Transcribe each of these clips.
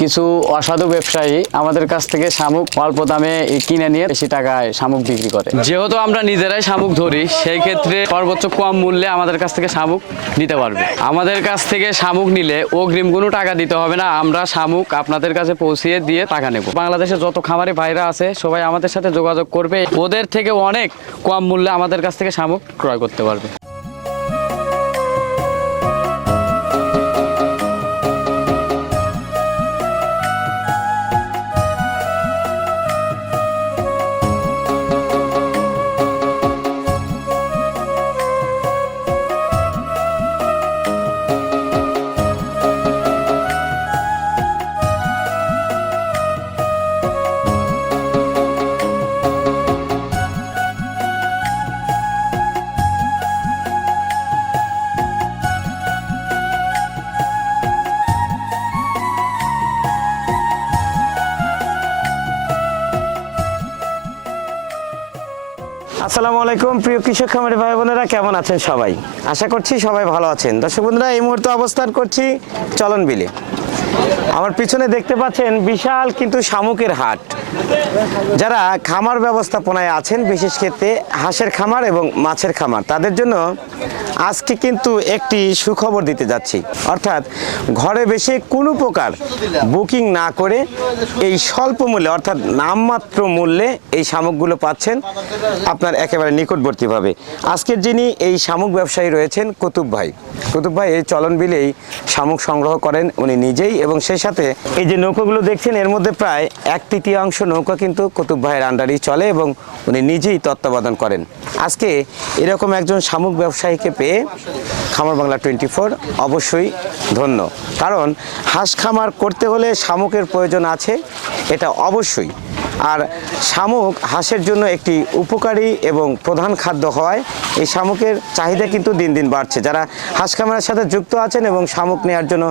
কিছু অসাধু ব্যবসায়ী আমাদের কাছ থেকে শামুক অল্প দামে কিনে নিয়ে বেশি টাকায় শামুক বিক্রি করে। যেহেতু আমরা নিজেরাই শামুক ধরি, সেই ক্ষেত্রে সর্বোচ্চ কম মূল্যে আমাদের কাছ থেকে শামুক নিতে পারবে। আমাদের কাছ থেকে শামুক নিলে অগ্রিম কোনো টাকা দিতে হবে না, আমরা শামুক আপনাদের কাছে পৌঁছিয়ে দিয়ে টাকা নেব। বাংলাদেশে যত খামারি ভাইরা আছে, সবাই আমাদের সাথে যোগাযোগ করবে। ওদের থেকে অনেক কম মূল্যে আমাদের কাছ থেকে শামুক ক্রয় করতে পারবে। আসসালামু আলাইকুম, প্রিয় কৃষক খামারি ভাই বোনেরা, কেমন আছেন সবাই? আশা করছি সবাই ভালো আছেন। দর্শক বন্ধুরা, এই মুহূর্তে অবস্থান করছি চলন বিলে আমার পিছনে দেখতে পাচ্ছেন বিশাল কিন্তু শামুকের হাট। যারা খামার ব্যবস্থাপনায় আছেন, বিশেষ ক্ষেত্রে হাঁসের খামার এবং মাছের খামার, তাদের জন্য আজকে কিন্তু একটি সুখবর দিতে যাচ্ছি। অর্থাৎ ঘরে বেশি কোনো প্রকার বুকিং না করে এই স্বল্প মূল্যে, অর্থাৎ নামমাত্র মূল্যে এই শামুকগুলো পাচ্ছেন আপনার একেবারে নিকটবর্তীভাবে আজকের যিনি এই শামুক ব্যবসায়ী রয়েছেন, কুতুব ভাই। কুতুব ভাই, এই চলন বিলেই শামুক সংগ্রহ করেন উনি নিজেই এবং সেই সাথে এই যে নৌকোগুলো দেখছেন, এর মধ্যে প্রায় এক তৃতীয়াংশ নৌকা কিন্তু কুতুব ভাইয়ের আন্ডারেই চলে এবং উনি নিজেই তত্ত্বাবধান করেন। আজকে এরকম একজন শামুক ব্যবসায়ীকে পেয়ে খামার বাংলা টোয়েন্টি ফোর অবশ্যই ধন্য। কারণ হাঁস খামার করতে হলে শামুকের প্রয়োজন আছে, এটা অবশ্যই। আর শামুক হাঁসের জন্য একটি উপকারী এবং প্রধান খাদ্য হওয়ায় এই শামুকের চাহিদা কিন্তু দিন দিন বাড়ছে। যারা হাঁস খামারের সাথে যুক্ত আছেন এবং শামুক নেওয়ার জন্য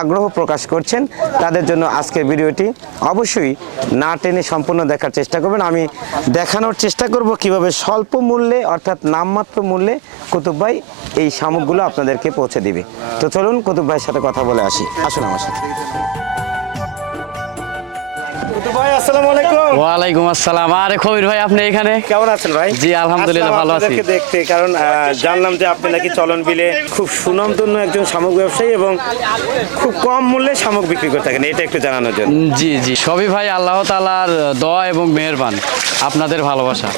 আগ্রহ প্রকাশ করছেন, তাদের জন্য আজকের ভিডিওটি অবশ্যই না টেনে সম্পূর্ণ দেখার চেষ্টা করবেন। আমি দেখানোর চেষ্টা করব কীভাবে স্বল্প মূল্যে অর্থাৎ নামমাত্র মূল্যে কুতুব ভাই এই শামুকগুলো আপনাদেরকে পৌঁছে দিবে। তো চলুন কুতুব ভাইয়ের সাথে কথা বলে আসি। আসুন আমার সাথে। আসসালামু আলাইকুম। ওয়ালাইকুম আসসালাম। আরে খবির ভাই আপনি এখানে? কেমন আছেন ভাই? জি, আলহামদুলিল্লাহ, ভালো আছি। দেখতে কারণ জানলাম যে আপনি নাকি চলন বিলে খুব সুনামধন্য একজন শামুক ব্যবসায়ী এবং খুব কম মূল্যে শামুক বিক্রি করে থাকেন এটা একটু জানানোর জন্য। জি জি। সবই ভাই আল্লাহ তালার দোয়া এবং মেহেরবান আপনাদের ভালোবাসা।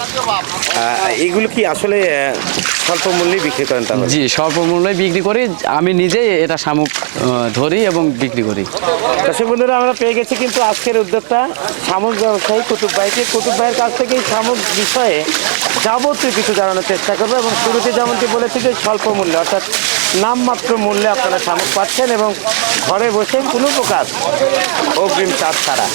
এগুলো কি আসলে স্বল্প মূল্যে বিক্রি করেন তাহলে? জি স্বল্প মূল্যে বিক্রি করি। আমি নিজেই এটা শামুক ধরি এবং বিক্রি করি। দর্শক বন্ধুরা আমরা পেয়ে গেছি কিন্তু আজকের উদ্যোক্তা শামুক ব্যবসায়ী কুতুব ভাইকে। কুতুব ভাইয়ের কাছ থেকে এই শামুক বিষয়ে যাবতীয় কিছু জানানোর চেষ্টা করব এবং শুরুতে যেমনটি বলেছি যে স্বল্প মূল্যে অর্থাৎ নামমাত্র মূল্যে আপনারা শামুক পাচ্ছেন এবং ঘরে বসে কোনো প্রকার অগ্রিম চার্জ ছাড়া।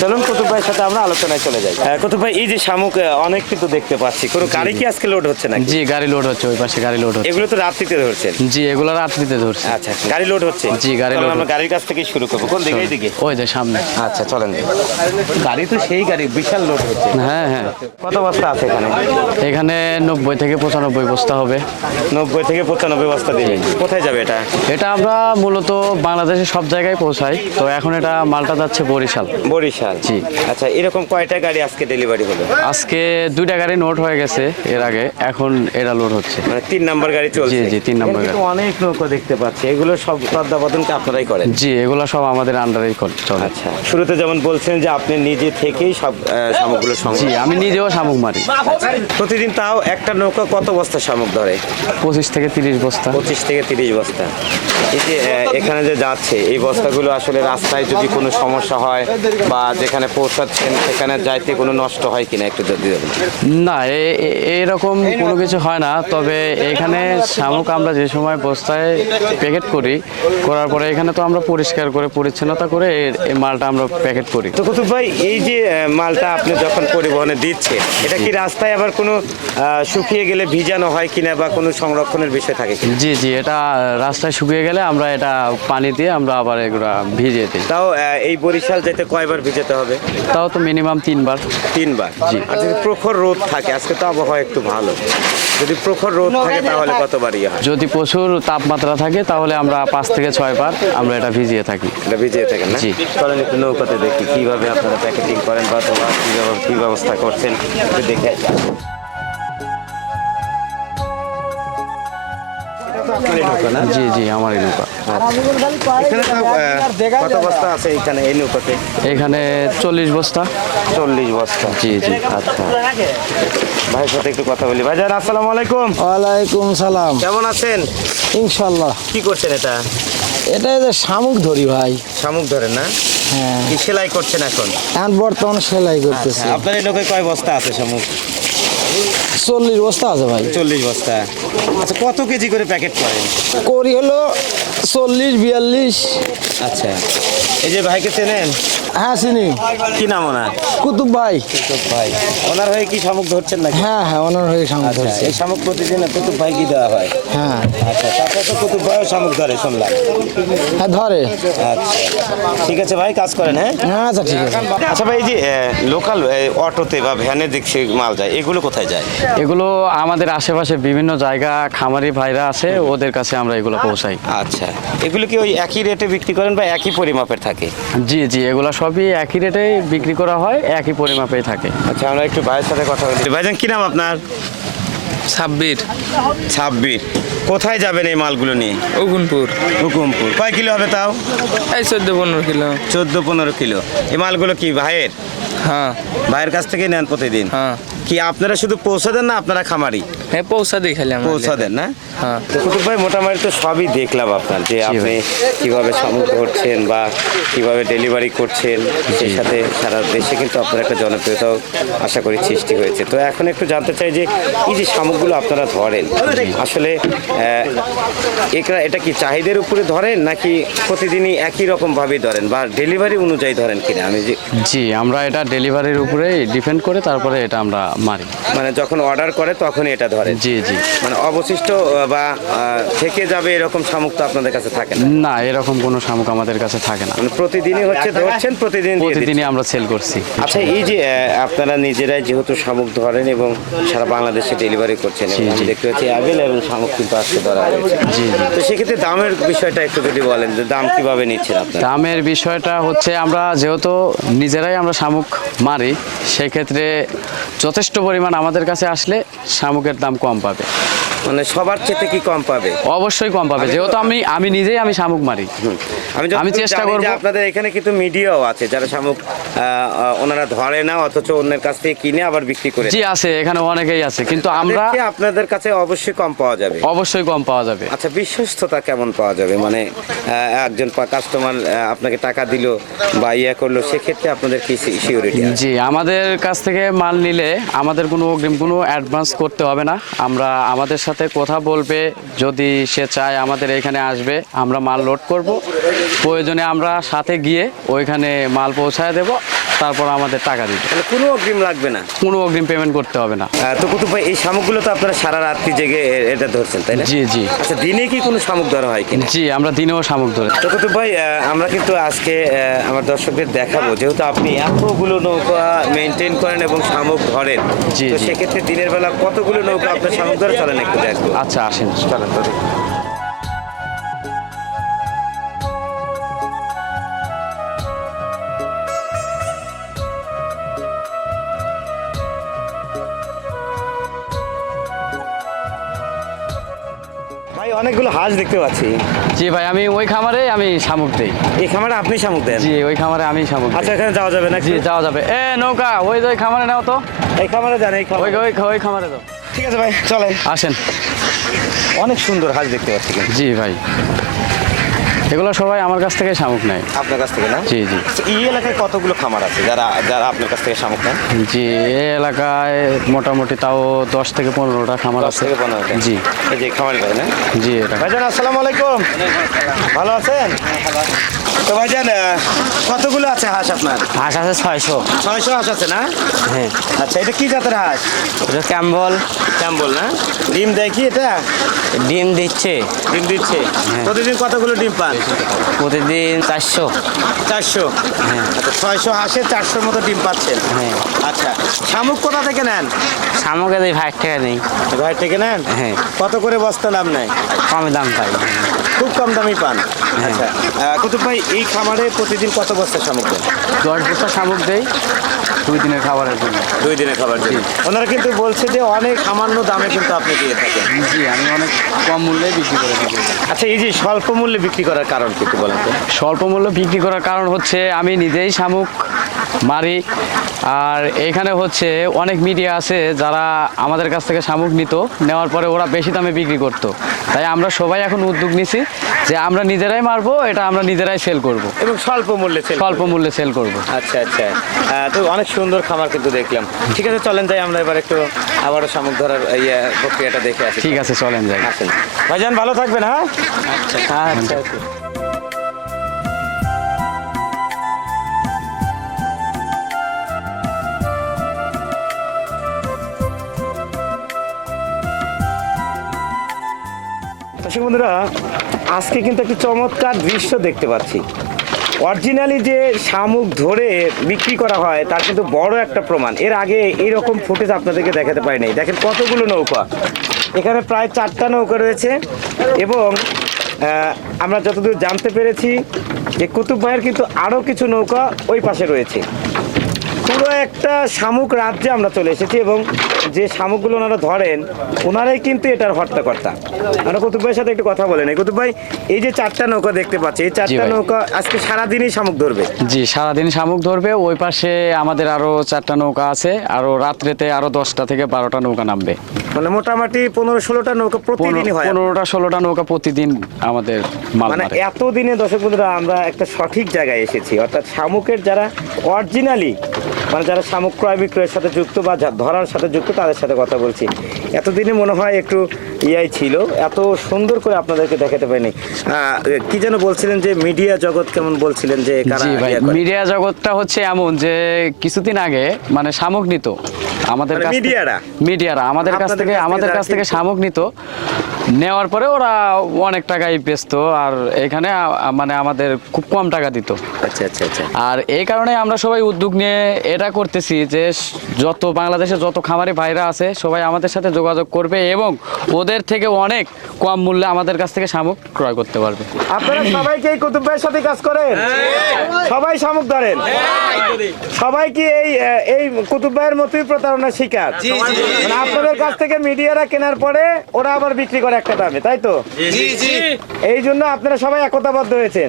চলুন কুতুব ভাইয়ের সাথে আমরা আলোচনায় চলে যাই। আহ, কুতুব ভাই এই যে শামুক অনেক কিন্তু দেখতে পাচ্ছি। কোনো গাড়ি কি আজকে লোড হচ্ছে না জি গাড়ি লোড হচ্ছে ওই পাশে গাড়ি লোড হচ্ছে। এগুলো তো রাত্রিতে ধরছেন? জি এগুলো রাত্রিতে ধরছে। আচ্ছা গাড়ি লোড হচ্ছে। জি, গাড়ি লোড আমরা গাড়ির কাছ থেকে শুরু করব। কোন দিকে দিকে ওই যে সামনে। আচ্ছা চলেন। গাড়ি তো সেই গাড়ি বিশাল লোড হচ্ছে। হ্যাঁ হ্যাঁ। কত বস্তা আছে এখানে? এখানে নব্বই থেকে পঁচানব্বই বস্তা হবে। নব্বই থেকে পঁচানব্বই বস্তা দিবে। কোথায় যাবে এটা? এটা আমরা মূলত বাংলাদেশের সব জায়গায় পৌঁছাই। তো এখন এটা মালটা যাচ্ছে বরিশাল। বরিশাল? জি। আচ্ছা এরকম কয়টা গাড়ি আজকে ডেলিভারি হলো? আজকে দুইটা গাড়ি নোট হয়ে গেছে এর আগে। এখন এটা লোড হচ্ছে। মানে তিন নাম্বার গাড়ি চলছে। জি, জি, তিন নাম্বার এখানে তো অনেক নৌকো দেখতে পাচ্ছি। এগুলো সব তত্ত্বাবধানকে আপনারাই করেন। জি এগুলো সব আমাদের আন্ডারেই চলে। আচ্ছা শুরুতে যেমন বলছেন যে আপনি নিজে থেকেই সব শামুকগুলো জি আমি নিজেও শামুক মারি। প্রতিদিন তাও একটা নৌকা কত বস্তা শামুক ধরে? পঁচিশ থেকে তিরিশ বস্তা। পঁচিশ থেকে তিরিশ বস্তা। এই যে এখানে যে যাচ্ছে এই বস্তাগুলো আসলে রাস্তায় যদি কোনো সমস্যা হয় বা যেখানে পৌঁছাচ্ছেন সেখানে যাইতে কোনো নষ্ট হয় কিনা একটু যদি না এরকম কোনো কিছু হয় না তবে এখানে শামুক আমরা যে সময় বস্তায় প্যাকেট করি করার পরে এখানে তো আমরা পরিষ্কার করে পরিচ্ছন্নতা করে এই মালটা আমরা প্যাকেট করি। তো কুতুব ভাই এই যে মালটা আপনি যখন পরিবহনে দিচ্ছে এটা কি রাস্তায় আবার কোনো শুকিয়ে গেলে ভিজানো হয় কিনা বা কোনো সংরক্ষণের বিষয় থাকে জি জি এটা রাস্তায় শুকিয়ে গেলে আমরা এটা পানি দিয়ে আমরা আবার এগুলো ভিজিয়ে দিই। তাও এই বরিশাল যেতে কয়বার ভিজাতে হবে? তাও তো মিনিমাম তিনবার। তিনবার? জি। আর যদি প্রখর রোদ থাকে আজকে তো আবহাওয়া একটু ভালো। যদি প্রখর রোদ থাকে তাহলে কতবার ইয়ে হয়? যদি প্রচুর তাপমাত্রা থাকে তাহলে আমরা পাঁচ থেকে ছয় বার আমরা এটা ভিজিয়ে থাকি। এটা ভিজিয়ে থাকেন না? জি। চলেন একটু নৌকাতে দেখি কীভাবে আপনারা প্যাকেটিং করেন বা তোমার কীভাবে কি ব্যবস্থা করছেন দেখে জি নৌকা। এখানে কত বস্তা আছে এখানে এই নৌকাতে? এখানে চল্লিশ বস্তা। চল্লিশ বস্তা। জি জি আচ্ছা। ভাইয়ের সাথে একটু কথা বলি। ভাইজান আসসালামু আলাইকুম। ওয়ালাইকুম সালাম। কেমন আছেন? ইনশাল্লাহ। কি করছেন এটা? এটা যে শামুক ধরি ভাই। শামুক ধরে না? হ্যাঁ। সেলাই করছেন এখন? এখন বর্তমান সেলাই করতেছি। আপনার এই নৌকায় কয় বস্তা আছে শামুক? চল্লিশ বস্তা আছে ভাই। চল্লিশ বস্তা। আচ্ছা কত কেজি করে প্যাকেট করেন? করি হলো চল্লিশ বিয়াল্লিশ। আচ্ছা। এই যে ভাইকে চেনেন? হ্যাঁ চিনি। কি নাম ওনার? কুতুব ভাই। কুতুব ভাই। ওনার হয়ে কি শামুক ধরছেন নাকি? হ্যাঁ হ্যাঁ ওনার হয়ে শামুক আচ্ছা ধরছি। এই শামুক প্রতিদিন কুতুব ভাই কি দেওয়া হয়? হ্যাঁ। আচ্ছা তারপরে তো কুতুব ভাইও শামুক ধরে শুনলাম। হ্যাঁ ধরে। আচ্ছা। ঠিক আছে ভাই কাজ করেন হ্যাঁ? হ্যাঁ আচ্ছা ঠিক আছে। আচ্ছা ভাই এই যে লোকাল অটোতে বা ভ্যানে দেখছি মাল যায় এগুলো কোথায় যায়? এগুলো আমাদের আশেপাশে বিভিন্ন জায়গা খামারি ভাইরা আছে ওদের কাছে আমরা এগুলো পৌঁছাই। আচ্ছা। এগুলো কি ওই একই রেটে বিক্রি করেন বা একই পরিমাপের থাকে? জি জি এগুলো সবই একই রেটে বিক্রি করা হয় একই পরিমাপে থাকে। আচ্ছা আমরা একটু ভাইয়ের সাথে কথা বলি। ভাইজান কি নাম আপনার? ছাব্বির ছাব্বির কোথায় যাবেন এই মালগুলো নিয়ে? উগুনপুর। হুকুমপুর কয় কিলো হবে তাও? এই চোদ্দ পনেরো কিলো। চোদ্দ পনেরো কিলো। এই মালগুলো কি ভাইয়ের? হ্যাঁ। ভাইয়ের কাছ থেকে নেন প্রতিদিন? হ্যাঁ। কি আপনারা শুধু পৌঁছে দেন না আপনারা খামারি? হ্যাঁ পৌঁছা দিই খালি পৌঁছা দেন না? হ্যাঁ। তো কুতুব ভাই মোটামুটি তো সবই দেখলাম আপনার যে আপনি কীভাবে শামুক ধরছেন বা কীভাবে ডেলিভারি করছেন সেই সাথে সারা দেশে কিন্তু আপনার একটা জনপ্রিয়তাও আশা করি সৃষ্টি হয়েছে। তো এখন একটু জানতে চাই যে এই যে শামুকগুলো আপনারা ধরেন আসলে একরা এটা কি চাহিদার উপরে ধরেন নাকি প্রতিদিনই একই রকম ভাবে ধরেন বা ডেলিভারি অনুযায়ী ধরেন কিনা? আমি যে জি আমরা এটা ডেলিভারির উপরে ডিপেন্ড করে তারপরে এটা আমরা মারি। মানে যখন অর্ডার করে তখনই এটা ধরেন জি জি। মানে অবশিষ্ট বা থেকে যাবে এরকম শামুক তো আপনাদের কাছে থাকে না? না এরকম কোনো শামুক আমাদের কাছে থাকে না। মানে প্রতিদিনই হচ্ছে ধরছেন প্রতিদিন প্রতিদিনই আমরা সেল করছি। আচ্ছা এই যে আপনারা নিজেরাই যেহেতু শামুক ধরেন এবং সারা বাংলাদেশে ডেলিভারি করছেন আমি। দেখতে পাচ্ছি অ্যাভেলেবেল শামুক কিন্তু আজকে ধরা হয়েছে। জি, জি। তো সেক্ষেত্রে দামের বিষয়টা একটু যদি বলেন যে দাম কীভাবে নিচ্ছেন আপনারা? দামের বিষয়টা হচ্ছে আমরা যেহেতু নিজেরাই আমরা শামুক মারি সেক্ষেত্রে যথেষ্ট পরিমাণ আমাদের কাছে আসলে শামুকের দাম কম পাবে। মানে সবার চেয়ে কি কম পাবে? অবশ্যই কম পাবে যেহেতু আমি আমি নিজেই আমি শামুক মারি। আমি আমি চেষ্টা করব। আপনাদের এখানে কিন্তু মিডিয়াও আছে যারা শামুক ওনারা ধরে না অথচ অন্যের কাছ থেকে কিনে আবার বিক্রি করে। জি আছে এখানে অনেকেই আছে কিন্তু আমরা আপনাদের কাছে অবশ্যই কম পাওয়া যাবে। অবশ্যই কম পাওয়া যাবে। আচ্ছা বিশ্বস্ততা কেমন পাওয়া যাবে? মানে একজন কাস্টমার আপনাকে টাকা দিল বা ইয়া করল সেক্ষেত্রে আপনাদের কি জি, আমাদের কাছ থেকে মাল নিলে আমাদের কোনো অগ্রিম কোনো অ্যাডভান্স করতে হবে না। আমরা আমাদের সাথে কথা বলবে, যদি সে চায় আমাদের এখানে আসবে, আমরা মাল লোড করব। প্রয়োজনে আমরা সাথে গিয়ে ওইখানে মাল পৌঁছায় দেব। তারপর আমাদের টাকা দিবে মানে কোনো অগ্রিম লাগবে না? কোনো অগ্রিম পেমেন্ট করতে হবে না। তো কুতুব ভাই এই শামুকগুলো তো আপনারা সারা রাত্রি জেগে এটা ধরছেন তাই না? জি জি। আচ্ছা দিনে কি কোনো শামুক ধরা হয় কিনা? জি আমরা দিনেও শামুক ধরে। তো কুতুব ভাই আমরা কিন্তু আজকে আমার দর্শকদের দেখাবো যেহেতু আপনি এতগুলো নৌকা মেনটেন করেন এবং শামুক ধরেন জি, তো জি। সেক্ষেত্রে দিনের বেলা কতগুলো নৌকা আপনার শামুক ধরে? চলেন একটু দেখব। আচ্ছা আসেন। চলেন তো হাঁস দেখতে পাচ্ছি। জি ভাই আমি ওই খামারে আমি শামুক দিই। এই খামারে আপনি শামুক দেন? জি ওই খামারে আমি শামুক আচ্ছা এখানে যাওয়া যাবে না জি যাওয়া যাবে। এ নৌকা ওই যে ওই খামারে নাও তো। এই খামারে যান এই খামারে। ওই ওই খামারে যাও। ঠিক আছে ভাই চলে আসেন। অনেক সুন্দর হাঁস দেখতে পাচ্ছি জি ভাই। এগুলো সবাই আমার কাছ থেকে শামুক নেয়। আপনার কাছ থেকে না? জি জি। আচ্ছা, এই এলাকায় কতগুলো খামার আছে? যারা যারা আপনার কাছ থেকে শামুক নেন জি এই এলাকায় মোটামুটি তাও দশ থেকে পনেরোটা খামার আছে। থেকে পনেরোটা। জি। এই যে খামার ভাই না? জি এটা। ভাইজান আসসালামু আলাইকুম। ভালো আছেন? তো ভাইজান কতগুলো আছে হাঁস আপনার? হাঁস আছে ছয়শো। ছয়শো হাঁস আছে না? হ্যাঁ। আচ্ছা এটা কি জাতের হাঁস? এটা ক্যাম্বল। ক্যাম্বল না? ডিম দেয় কি এটা? ডিম দিচ্ছে। ডিম দিচ্ছে। প্রতিদিন কতগুলো ডিম পান? প্রতিদিন চারশো। চারশো? হ্যাঁ। আচ্ছা ছয়শো হাঁসে চারশোর মতো ডিম পাচ্ছেন। হ্যাঁ। আচ্ছা শামুক কোথা থেকে নেন? শামুকে দিই ভাই টাকা নেই। ঘর থেকে নেন? হ্যাঁ। কত করে বস্তা নাম নেয়? কমে দাম পাই। খুব কম দামি পান। হ্যাঁ। আচ্ছা কুতুব ভাই এই খামারে প্রতিদিন কত বস্তা শামুক দেন? দশ বস্তা শামুক দেই দুই দিনের খাবারের জন্য। দুই দিনের খাবার জন্য। ওনারা কিন্তু বলছে যে অনেক সামান্য দামে কিন্তু আপনি দিয়ে থাকেন। জি আমি অনেক কম মূল্যে বিক্রি করে দিই আচ্ছা এই যে স্বল্প মূল্যে বিক্রি করার কারণ কি বলেন স্বল্প মূল্য বিক্রি করার কারণ হচ্ছে আমি নিজেই শামুক মারি আর এখানে হচ্ছে অনেক মিডিয়া আছে যারা আমাদের কাছ থেকে শামুক নিত নেওয়ার পরে ওরা বেশি দামে বিক্রি করত। তাই আমরা সবাই এখন উদ্যোগ নিছি যে আমরা নিজেরাই মারবো এটা আমরা নিজেরাই সেল করব। এবং স্বল্প মূল্যে স্বল্প মূল্যে সেল করব। আচ্ছা আচ্ছা। তো অনেক সুন্দর খাবার কিন্তু দেখলাম। ঠিক আছে চলেন যাই আমরা এবার একটু আবারও শামুক ধরার ইয়ে প্রক্রিয়াটা দেখে আসি। ঠিক আছে চলেন যাই। আসেন। ভাইজান ভালো থাকবেন হ্যাঁ? আচ্ছা আচ্ছা। দর্শক বন্ধুরা, আজকে কিন্তু একটি চমৎকার দৃশ্য দেখতে পাচ্ছি। অরিজিনালি যে শামুক ধরে বিক্রি করা হয়, তার কিন্তু বড় একটা প্রমাণ। এর আগে এইরকম ফুটেজ আপনাদেরকে দেখাতে পারি নাই। দেখেন কতগুলো নৌকা। এখানে প্রায় চারটা নৌকা রয়েছে এবং আমরা যতদূর জানতে পেরেছি যে কুতুব ভাইয়ের কিন্তু আরও কিছু নৌকা ওই পাশে রয়েছে। পুরো একটা শামুক রাজ্যে আমরা চলে এসেছি এবং যে শামুকগুলো ওনারা ধরেন ওনারাই কিন্তু এটার হর্তাকর্তা আমরা কুতুব ভাইয়ের সাথে একটু কথা বলে নেই। কুতুব ভাই এই যে চারটা নৌকা দেখতে পাচ্ছি এই চারটা নৌকা আজকে সারাদিনই শামুক ধরবে? জি সারাদিন শামুক ধরবে। ওই পাশে আমাদের আরও চারটা নৌকা আছে আরও রাত্রেতে আরও দশটা থেকে বারোটা নৌকা নামবে। মানে মোটামুটি পনেরো ষোলোটা নৌকা প্রতিদিনই হয় পনেরোটা ষোলোটা নৌকা প্রতিদিন আমাদের মানে মারে। এত দর্শক বন্ধুরা আমরা একটা সঠিক জায়গায় এসেছি অর্থাৎ শামুকের যারা অরিজিনালি মানে যারা শামুক ক্রয় বিক্রয়ের সাথে যুক্ত বা ধরার সাথে যুক্ত তাদের সাথে কথা বলছি এতদিনে মনে হয় একটু ইয়াই ছিল এত সুন্দর করে আপনাদেরকে দেখাতে পারিনি কি যেন বলছিলেন যে মিডিয়া জগৎ কেমন বলছিলেন যে? মিডিয়া জগৎটা হচ্ছে এমন যে কিছুদিন আগে মানে শামুক নিত আমাদের মানে মিডিয়ারা? মিডিয়ারা আমাদের কাছ থেকে কাছ থেকে আমাদের কাছ থেকে শামুক নিত। নেওয়ার পরে ওরা অনেক টাকাই বেচত আর এখানে মানে আমাদের খুব কম টাকা দিত। আচ্ছা আচ্ছা আচ্ছা। আর এই কারণে আমরা সবাই উদ্যোগ নিয়ে এটা করতেছি যে যত বাংলাদেশে যত খামারি ভাইরা আছে সবাই আমাদের সাথে যোগাযোগ করবে এবং ওদের থেকে অনেক কম মূল্যে আমাদের কাছ থেকে শামুক ক্রয় করতে পারবে। আপনারা সবাই কি এই কুতুব ভাইয়ের সাথে কাজ করেন? সবাই শামুক ধরেন। সবাই কি এই এই কুতুব ভাইয়ের মতোই প্রতারণার শিকার? মানে আপনাদের কাছ থেকে মিডিয়ারা কেনার পরে ওরা আবার বিক্রি করে একটা দামে তাই তো? এই জন্য আপনারা সবাই একতাবদ্ধ হয়েছেন।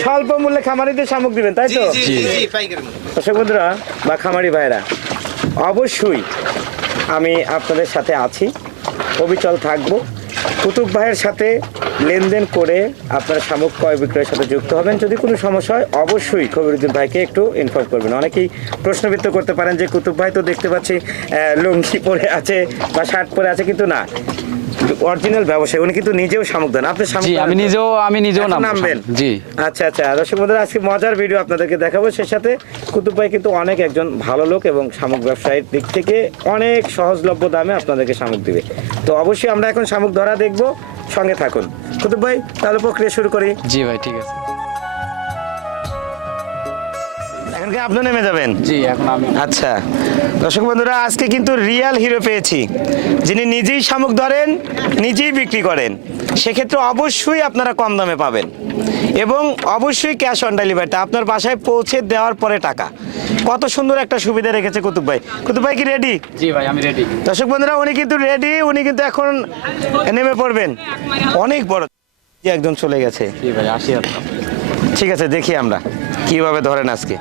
স্বল্প মূল্যে খামারিদের শামুক দিবেন তাই তো? দর্শক বন্ধুরা বা খামারি ভাইরা অবশ্যই আমি আপনাদের সাথে আছি অবিচল থাকব। কুতুব ভাইয়ের সাথে লেনদেন করে আপনারা শামুক ক্রয় বিক্রয়ের সাথে যুক্ত হবেন। যদি কোনো সমস্যা হয় অবশ্যই খবিরুদ্দিন ভাইকে একটু ইনফর্ম করবেন। অনেকেই প্রশ্নবিত্ত করতে পারেন যে কুতুব ভাই তো দেখতে পাচ্ছি আহ, লুঙ্গি পরে আছে বা শার্ট পরে আছে কিন্তু না। অরিজিনাল ব্যবসায়ী উনি কিন্তু নিজেও শামুক দেন। আপনি শামুক আমি নিজেও আমি নিজেও নামবেন? জি। আচ্ছা আচ্ছা। দর্শক বন্ধুরা আজকে মজার ভিডিও আপনাদেরকে দেখাবো। সে সাথে কুতুব ভাই কিন্তু অনেক একজন ভালো লোক এবং শামুক ব্যবসায়ীর দিক থেকে অনেক সহজলভ্য দামে আপনাদেরকে শামুক দিবে। তো অবশ্যই আমরা এখন শামুক ধরা দেখব। সঙ্গে থাকুন। কুতুব ভাই তাহলে প্রক্রিয়া শুরু করি। জি ভাই ঠিক আছে। এখন আপনি নেমে যাবেন? জি এখন আমি। আচ্ছা। দর্শক বন্ধুরা আজকে কিন্তু রিয়াল হিরো পেয়েছি। যিনি নিজেই শামুক ধরেন নিজেই বিক্রি করেন। সেক্ষেত্রে অবশ্যই আপনারা কম দামে পাবেন। এবং অবশ্যই ক্যাশ অন ডেলিভারিটা আপনার বাসায় পৌঁছে দেওয়ার পরে টাকা। কত সুন্দর একটা সুবিধা রেখেছে কুতুব ভাই। কুতুব ভাই কি রেডি জি ভাই আমি রেডি দর্শক বন্ধুরা উনি কিন্তু রেডি উনি কিন্তু এখন নেমে পড়বেন। অনেক বড় একজন চলে গেছে। ঠিক আছে দেখি আমরা। কীভাবে ধরেন আজকে?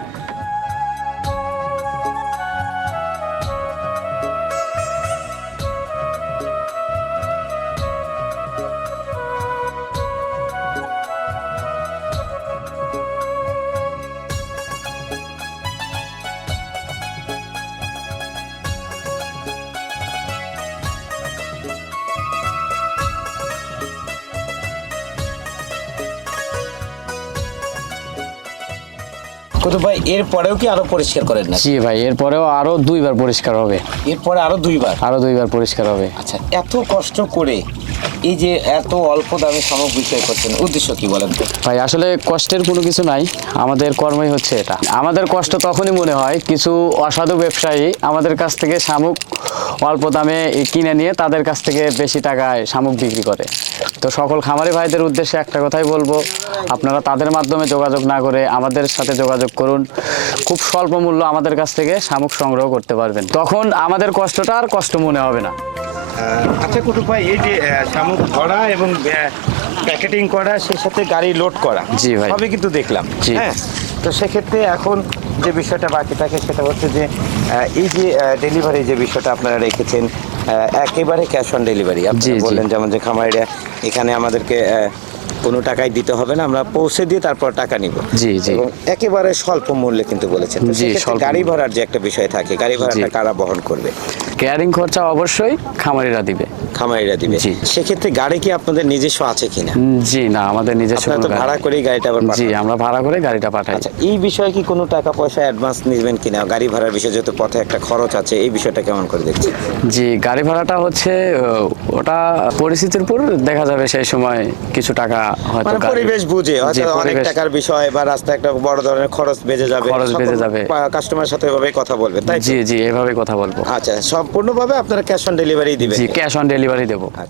কুতুব ভাই এরপরেও কি আরও পরিষ্কার করেন না জি ভাই এরপরেও আরও দুইবার পরিষ্কার হবে। এরপরে আরও দুইবার? আরও দুইবার পরিষ্কার হবে। আচ্ছা এত কষ্ট করে এই যে এত অল্প দামে সামগ্রী বিক্রয় করছেন, উদ্দেশ্য কি বলেন? ভাই, আসলে কষ্টের কোনো কিছু নাই। আমাদের কর্মই হচ্ছে এটা। আমাদের কষ্ট তখনই মনে হয় কিছু অসাধু ব্যবসায়ী আমাদের কাছ থেকে শামুক অল্প দামে কিনে নিয়ে তাদের কাছ থেকে বেশি টাকায় শামুক বিক্রি করে। তো সকল খামারি ভাইদের উদ্দেশ্যে একটা কথাই বলব, আপনারা তাদের মাধ্যমে যোগাযোগ না করে আমাদের সাথে যোগাযোগ করুন। খুব স্বল্প মূল্য আমাদের কাছ থেকে শামুক সংগ্রহ করতে পারবেন। তখন আমাদের কষ্টটা আর কষ্ট মনে হবে না। আচ্ছা কুটুক ভাই এই যে শামুক ধরা এবং প্যাকেটিং করা সেই সাথে গাড়ি লোড করা জি ভাই। সবই কিন্তু দেখলাম। হ্যাঁ তো সেক্ষেত্রে এখন যে বিষয়টা বাকি থাকে সেটা হচ্ছে যে এই যে ডেলিভারি যে বিষয়টা আপনারা রেখেছেন একেবারে ক্যাশ অন ডেলিভারি আপনি বললেন যেমন যে খামারিরা এখানে আমাদেরকে কোনো টাকাই দিতে হবে না আমরা পৌঁছে দিয়ে তারপর টাকা নিব। জি, জি। এবং একেবারে স্বল্প মূল্যে কিন্তু বলেছেন। জি, গাড়ি। ভাড়ার যে একটা বিষয় থাকে গাড়ি ভাড়াটা কারা বহন করবে? কেয়ারিং খরচা অবশ্যই খামারিরা দিবে। খামারিরা দিবে জি। সেক্ষেত্রে গাড়ি কি আপনাদের নিজস্ব আছে কিনা জি না আমাদের নিজস্ব আপনারা তো গাড়ি ভাড়া নেই। করেই গাড়িটা আবার জি পাঠান। আমরা ভাড়া করে গাড়িটা পাঠাই আচ্ছা এই বিষয়ে কি কোনো টাকা পয়সা অ্যাডভান্স নেবেন কিনা গাড়ি ভাড়ার বিষয় যেহেতু পথে একটা খরচ আছে এই বিষয়টা কেমন করে দেখছি জি গাড়ি ভাড়াটা হচ্ছে আহ, ওটা পরিস্থিতির উপর দেখা যাবে সেই সময় কিছু টাকা হয়তো মানে গাড়ি- পরিবেশ বুঝে জি, হয়তো অনেক পরিবেশ- টাকার বিষয় বা রাস্তায় একটা বড় ধরনের খরচ বেজে যাবে খরচ বেজে যাবে। কাস্টমারের সাথে এভাবে কথা বলবেন তাই তো? জি জি এভাবে কথা বলব আচ্ছা সম্পূর্ণভাবে আপনারা ক্যাশ অন ডেলিভারি দিবেন জি ক্যাশ অন ডেলিভারি দেবো। আচ্ছা।